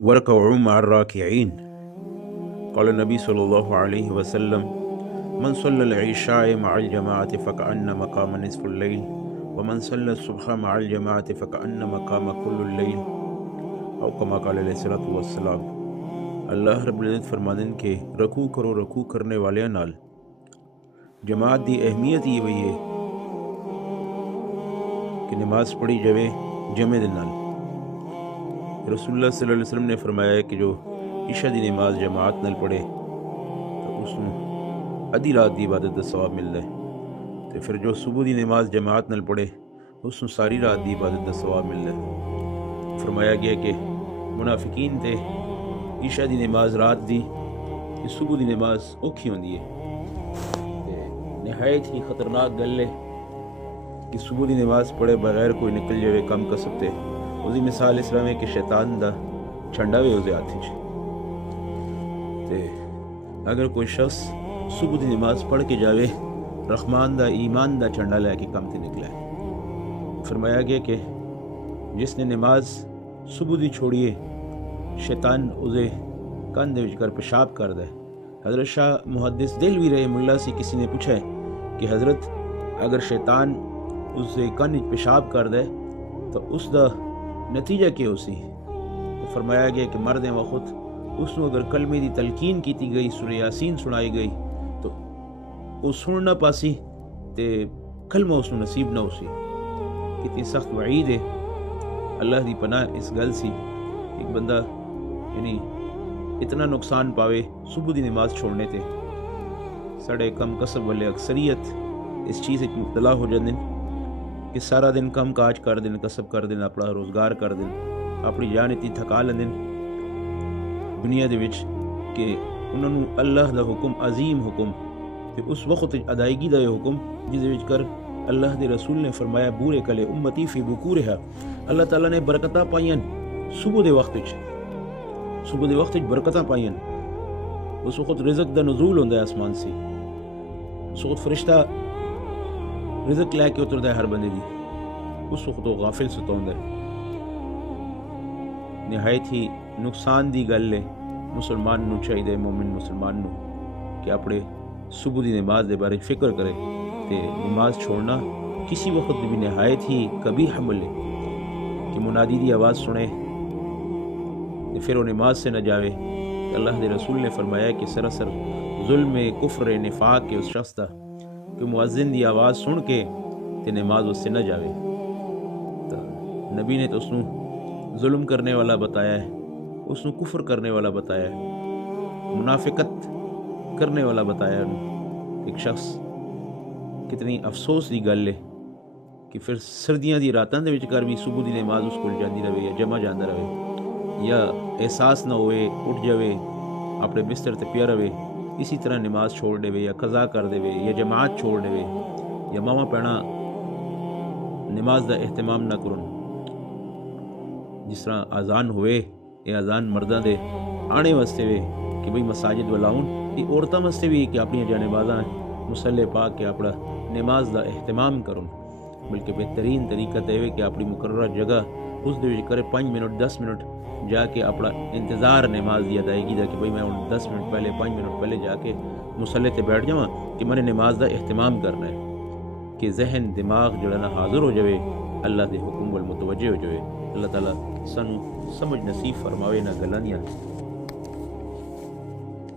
واركعوا مع الراكعين. قال النبي صلى الله عليه وسلم: من صلى العشاء مع الجماعة فكأنما قام نصف الليل ومن صلى الصبح مع الجماعة فكأنما قام كل الليل او كما قال علیہ الصلوۃ والسلام۔ اللہ رب العزت فرماتے ہیں کہ رکوع کرو، رکوع کرنے والے نال جماعت دی اہمیت یہ وہی ہے کہ نماز پڑھی جاوے جمع دے نال۔ رسول اللہ صلی اللہ علیہ وسلم نے فرمایا ہے کہ جو عشاء دی نماز جماعت نال پڑھے تو اس نوں ادھی رات دی عبادت دا ثواب ملدا ہے، تے پھر جو صبح دی نماز جماعت نال پڑھے اس نوں ساری رات دی عبادت دا ثواب ملدا ہے۔ فرمایا گیا کہ منافقین تے عشاء دی نماز رات دی تے صبح دی نماز اوکھی ہوندی ہے، تے نہایت ہی خطرناک گل ہے کہ صبح دی نماز پڑھے بغیر کوئی نکل جاوے کم کر سکتے۔ اس دی مثال اس طرح ہے کہ شیطان دا چھنڈا وے اس دے ہاتھ وچ، تے اگر کوئی شخص صبح دی نماز پڑھ کے جاوے رحمان دا ایمان دا چھنڈا لے کے کم تے نکلا ہے۔ فرمایا گیا کہ جس نے نماز صبح دی چھوڑیے شیطان اسے کن دے وچ کر پیشاب کر دے۔ حضرت شاہ محدث دہلوی رحمہ اللہ سے کسی نے پوچھا ہے کہ حضرت اگر شیطان اسے کن وچ پیشاب کر دے تو اس دا نتیجہ کیا ہو سی؟ تو فرمایا گیا کہ مرد وقت اس نو اگر کلمے دی تلقین کیتی گئی، سورہ یاسین سنائی گئی تو وہ سن نہ پاسی تے کلمہ اس نو نصیب نہ ہو سی۔ کتنی سخت وعید ہے، اللہ دی پناہ اس گل سی ایک بندہ یعنی اتنا نقصان پاوے صبح دی نماز چھوڑنے تے۔ ساڑے کم کسب والے اکثریت اس چیز ایک مبتلا ہو جاندے کہ سارا دن کم کاج کر دیں، کسب کر دیں، اپنا روزگار کر دیں، اپنی جان اتنی تھکا لیں دنیا دے وچ کہ انہوں نے اللہ دا حکم عظیم حکم تے اس وقت ادائیگی دا یہ حکم جس وچ کر اللہ دے رسول نے فرمایا بورے کلے امتی فی بکورہا، اللہ تعالیٰ نے برکتاں پائیاں صبح دے وقت وچ، صبح دے وقت وچ برکتاں پائیاں۔ اس وقت رزق دا نزول ہوندا ہے آسمان سے، اس وقت فرشتہ رزق لے کے اتردا ہے ہر بندے دی، اس وقت وہ غافل ستوندا ہے۔ نہایت ہی نقصان دی گل ہے، مسلمان نو چاہیے، مومن مسلمان نو کہ اپنے صبح دی نماز دے بارے فکر کرے تے نماز چھوڑنا کسی وقت بھی نہایت ہی قبیح عمل ہے کہ منادی دی آواز سنے تے پھر وہ نماز سے نہ جاوے۔ اللہ دے رسول نے فرمایا کہ سراسر ظلم کفر نفاق کے اس شخص دا کہ مؤذن دی آواز سن کے تے نماز اس سے نہ جاوے۔ تو نبی نے تو اس نو ظلم کرنے والا بتایا ہے، اس نو کفر کرنے والا بتایا ہے، منافقت کرنے والا بتایا ہے۔ ایک شخص کتنی افسوس دی گل ہے کہ پھر سردیاں دی راتاں دے وچ کر بھی صبح دی نماز اس کول جاندی رہے یا جمع جاندا رہے، یا احساس نہ ہوئے اٹھ جاوے اپنے بستر تے پیا رہے، اسی طرح نماز چھوڑ دے یا قضا کر دے یا جماعت چھوڑ دے یا ماما پینا نماز دا اہتمام نہ کرن۔ جس طرح اذان ہوئے یہ اذان مرداں دے آنے واسطے وے کہ بھئی مساجد ولاؤن، یہ عورتاں واسطے بھی کہ اپنی جانبازاں مصلی پا کے اپنا نماز دا اہتمام کرن، بلکہ بہترین طریقہ تے ہے کہ اپنی مقررہ جگہ اس دے وچ کرے 5 منٹ 10 منٹ جا کے اپنا انتظار نماز دی ادائیگی دا کہ بھئی میں 10 منٹ پہلے 5 منٹ پہلے جا کے مصلی تے بیٹھ جاواں کہ میں نے نماز دا اہتمام کرنا ہے، کہ ذہن دماغ جڑا نا حاضر ہو جاوے، اللہ دے حکم والمتوجہ ہو جاوے۔ اللہ تعالیٰ سانو سمجھ نصیب فرماوے نہ گلاں دیاں